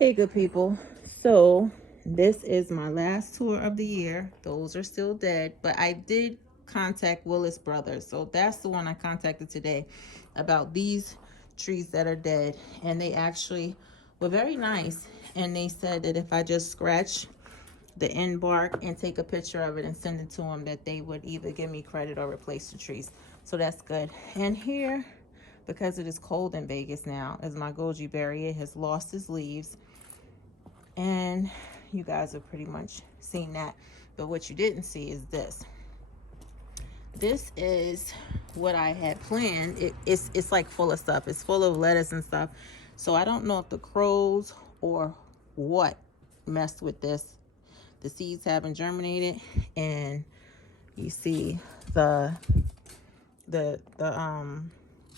Hey, good people. So this is my last tour of the year. Those are still dead, but I did contact Willis Brothers. So that's the one I contacted today about these trees that are dead. And they actually were very nice. And they said that if I just scratch the end bark and take a picture of it and send it to them, that they would either give me credit or replace the trees. So that's good. And here, because it is cold in Vegas now, is my Goji Berry. It has lost its leaves. And you guys have pretty much seen that. But what you didn't see is this. This is what I had planned. It's like full of stuff. It's full of lettuce and stuff. So I don't know if the crows or what messed with this. The seeds haven't germinated, and you see the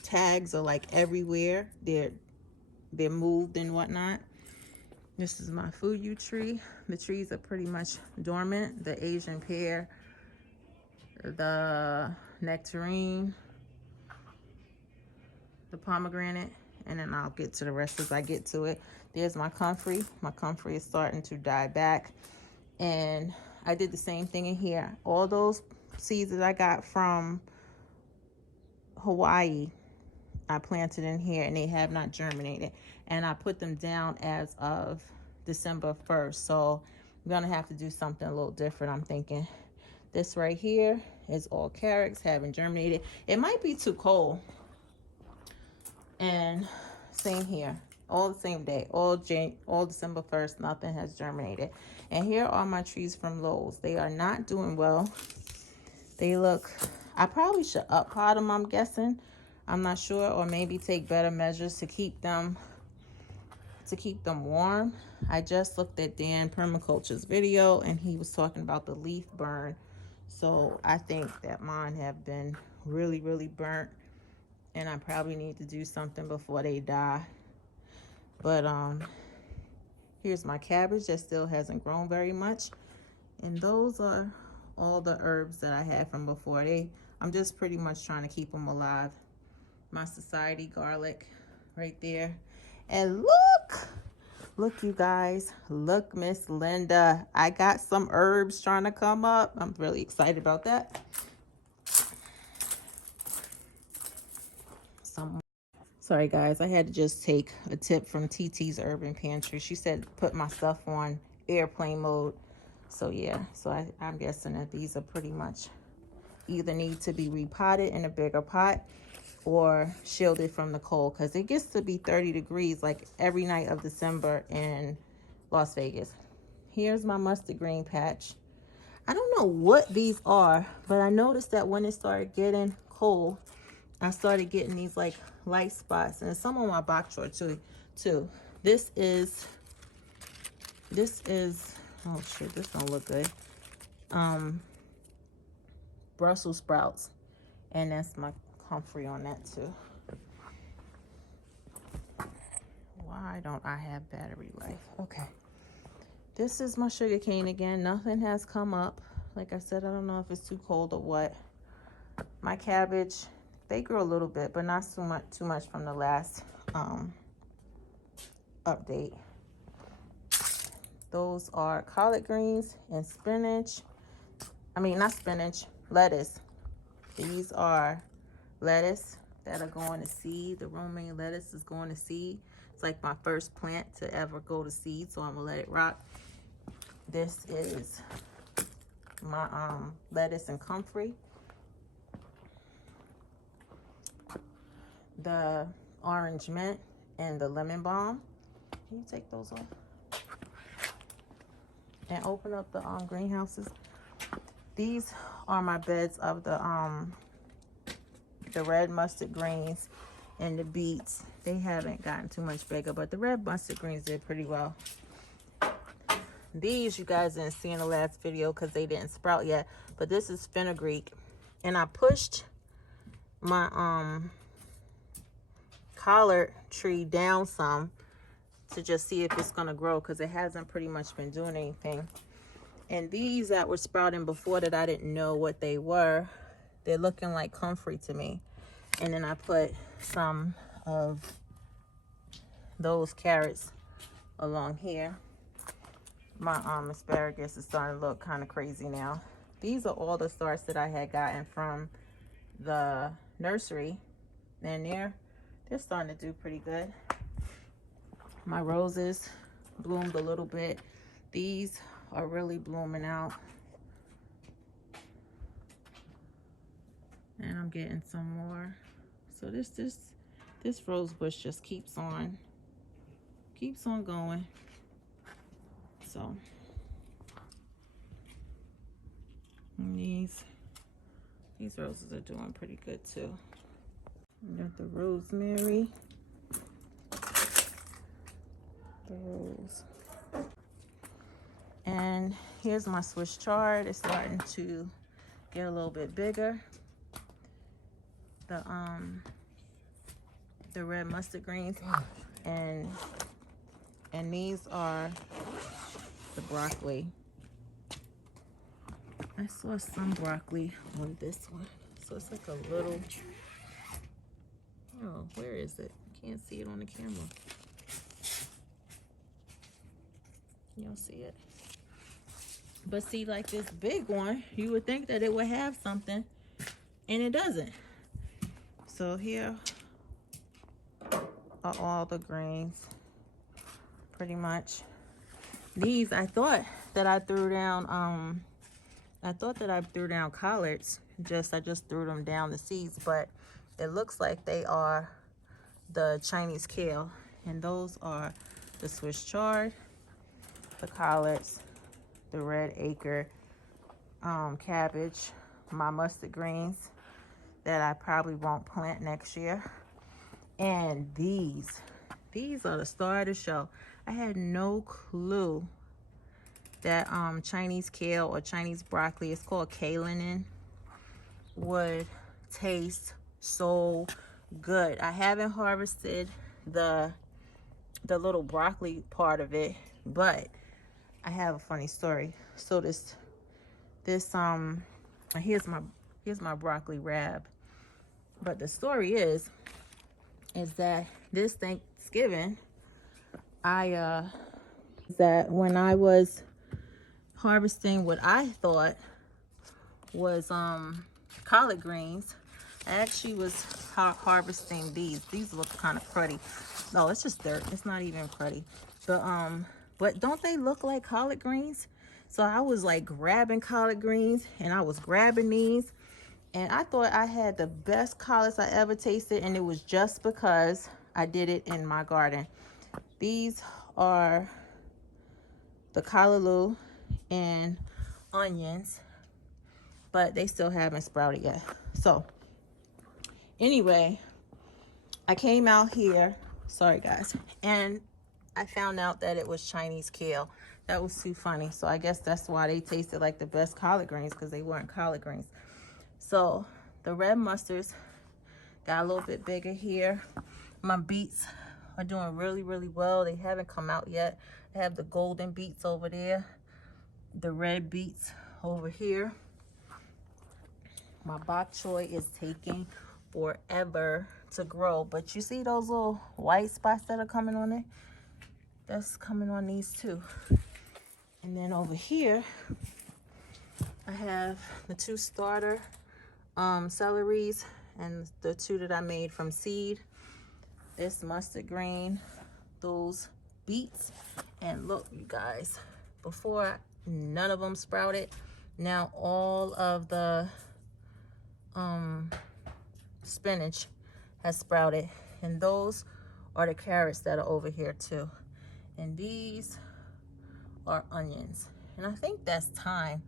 tags are like everywhere. They're moved and whatnot. This is my fuyu tree. The trees are pretty much dormant. The Asian pear, the nectarine, the pomegranate, and then I'll get to the rest as I get to it. There's my comfrey. My comfrey is starting to die back. And I did the same thing in here. All those seeds that I got from Hawaii, I planted in here, and they have not germinated. And I put them down as of December 1st. So I'm gonna have to do something a little different, I'm thinking. This right here is all carrots, haven't germinated. It might be too cold. And same here, all the same day, all December 1st, nothing has germinated. And here are my trees from Lowe's. They are not doing well. They look, I probably should up pot them, I'm guessing. I'm not sure, or maybe take better measures to keep them warm. I just looked at Dan Permaculture's video, and he was talking about the leaf burn. So I think that mine have been really, really burnt, and I probably need to do something before they die. But here's my cabbage that still hasn't grown very much, and those are all the herbs that I had from before. I'm just pretty much trying to keep them alive. My society garlic right there. And look you guys, look, Miss Linda, I got some herbs trying to come up. I'm really excited about that. Sorry guys, I had to just take a tip from TT's Urban Pantry. She said put my stuff on airplane mode. So yeah, so I'm guessing that these are pretty much either need to be repotted in a bigger pot or shielded from the cold, because it gets to be 30 degrees like every night of December in Las Vegas. Here's my mustard green patch. I don't know what these are, but I noticed that when it started getting cold, I started getting these like light spots, and some on my bok choy too. This is oh shit, this don't look good. Brussels sprouts, and that's my comfrey on that too. Why don't I have battery life? Okay, this is my sugar cane again. Nothing has come up. Like I said, I don't know if it's too cold or what. My cabbage, they grew a little bit, but not too much from the last update. Those are collard greens and spinach. I mean, not spinach, lettuce. These are lettuce that are going to seed. The romaine lettuce is going to seed. It's like my first plant to ever go to seed, so I'm gonna let it rock. This is my lettuce and comfrey. The orange mint and the lemon balm. Can you take those off? And open up the greenhouses. These are my beds of the red mustard greens and the beets. They haven't gotten too much bigger, but the red mustard greens did pretty well. These you guys didn't see in the last video because they didn't sprout yet, but this is fenugreek, and I pushed my collard tree down some to just see if it's gonna grow, because it hasn't pretty much been doing anything. And these that were sprouting before that I didn't know what they were, they're looking like comfrey to me. And then I put some of those carrots along here. My asparagus is starting to look kind of crazy now. These are all the starts that I had gotten from the nursery, and they're starting to do pretty good. My roses bloomed a little bit. These are really blooming out, and I'm getting some more. So this rose bush just keeps on going. So and these roses are doing pretty good too. We got the rosemary, the rose, and here's my Swiss chard. It's starting to get a little bit bigger. The red mustard greens, and these are the broccoli. I saw some broccoli on this one, so it's like a little, oh, where is it? Can't see it on the camera. Y'all see it? But see, like this big one, you would think that it would have something, and it doesn't. So here are all the greens, pretty much. These, I thought that I threw down collards. I just threw them down the seeds, but it looks like they are the Chinese kale, and those are the Swiss chard, the collards, the red acre cabbage, my mustard greens that I probably won't plant next year, and these are the star of the show. I had no clue that Chinese kale or Chinese broccoli, it's called kale, would taste so good. I haven't harvested the little broccoli part of it, but I have a funny story. So this here's my broccoli Rabe. But the story is that this Thanksgiving, that when I was harvesting what I thought was collard greens, I actually was harvesting these. These look kind of cruddy. No, it's just dirt. It's not even cruddy. But don't they look like collard greens? So I was like grabbing collard greens, and I was grabbing these, and I thought I had the best collards I ever tasted, and it was just because I did it in my garden. These are the callaloo and onions, but they still haven't sprouted yet. So anyway, I came out here, sorry guys, and I found out that it was Chinese kale. That was too funny. So I guess that's why they tasted like the best collard greens, because they weren't collard greens. So the red mustards got a little bit bigger here. My beets are doing really, really well. They haven't come out yet. I have the golden beets over there, the red beets over here. My bok choy is taking forever to grow, but you see those little white spots that are coming on it? That's coming on these too. And then over here, I have the 2 starter celeries and the 2 that I made from seed. This mustard green, those beets, and look, you guys, before none of them sprouted. Now all of the spinach has sprouted, and those are the carrots that are over here too. And these are onions, and I think that's thyme.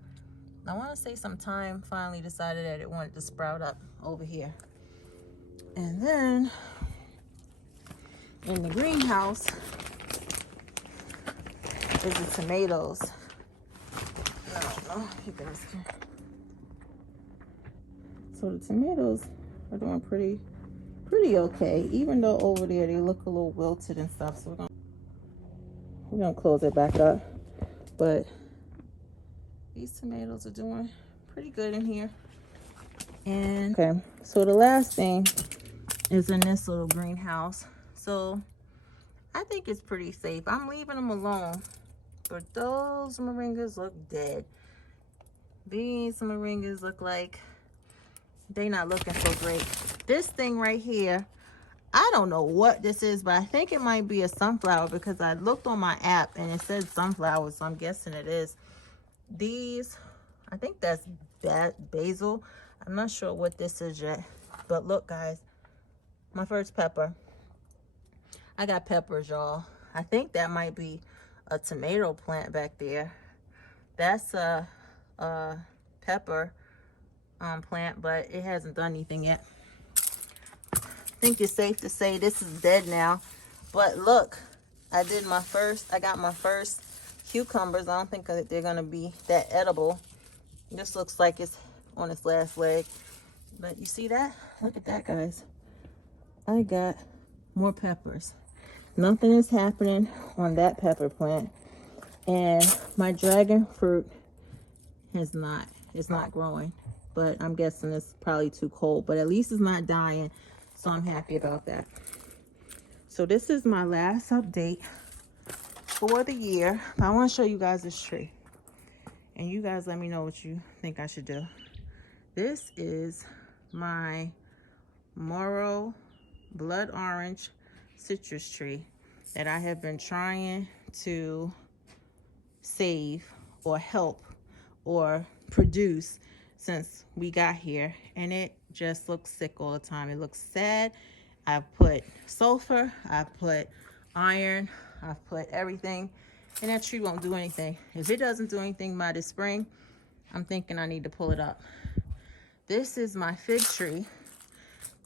I want to say some thyme finally decided that it wanted to sprout up over here. And then in the greenhouse is the tomatoes. I don't know if you guys can. So the tomatoes are doing pretty okay, even though over there they look a little wilted and stuff. So we're gonna close it back up. But these tomatoes are doing pretty good in here. And okay, so the last thing is in this little greenhouse. So I think it's pretty safe. I'm leaving them alone. But those moringas look dead. These moringas look like they not looking so great. This thing right here, I don't know what this is, but I think it might be a sunflower because I looked on my app and it said sunflower, so I'm guessing it is. These, I think that's basil. I'm not sure what this is yet. But look, guys, my first pepper. I got peppers, y'all. I think that might be a tomato plant back there. That's a pepper plant, but it hasn't done anything yet. I think it's safe to say this is dead now. But look, I got my first cucumbers. I don't think they're gonna be that edible. This looks like it's on its last leg. But you see that? Look at that, guys. I got more peppers. Nothing is happening on that pepper plant. And my dragon fruit it's not growing. But I'm guessing it's probably too cold. But at least it's not dying. So I'm happy about that. So this is my last update for the year. I want to show you guys this tree. And you guys let me know what you think I should do. This is my Moro blood orange citrus tree that I have been trying to save or help or produce since we got here, and it just looks sick all the time. It looks sad. I've put sulfur, I've put iron, I've put everything, and that tree won't do anything. If it doesn't do anything by the spring, I'm thinking I need to pull it up. This is my fig tree,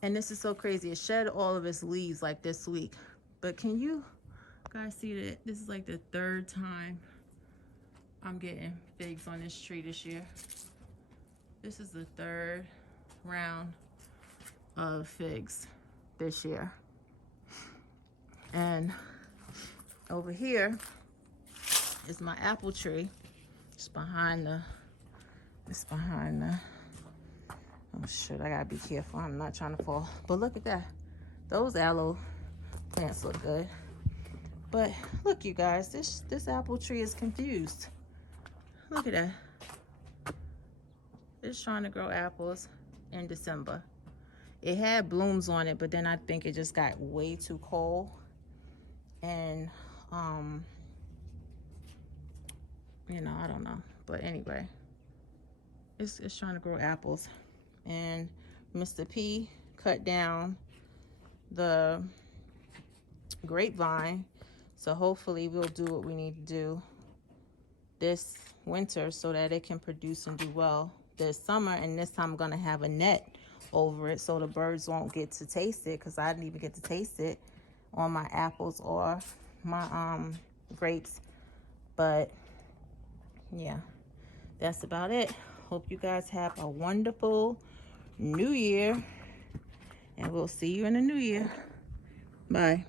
and this is so crazy. It shed all of its leaves like this week. But can you guys see that this is like the third time I'm getting figs on this tree this year? This is the third round of figs this year. And over here is my apple tree. It's behind the, oh shit, I gotta be careful. I'm not trying to fall. But look at that. Those aloe plants look good. But look, you guys, this apple tree is confused. Look at that. It's trying to grow apples in December. It had blooms on it, but then I think it just got way too cold. And, you know, I don't know. But anyway, it's trying to grow apples. And Mr. P cut down the grapevine. So hopefully we'll do what we need to do this winter so that it can produce and do well this summer. And this time I'm going to have a net over it so the birds won't get to taste it, because I didn't even get to taste it on my apples or my grapes. But yeah, that's about it. Hope you guys have a wonderful new year, and we'll see you in the new year. Bye.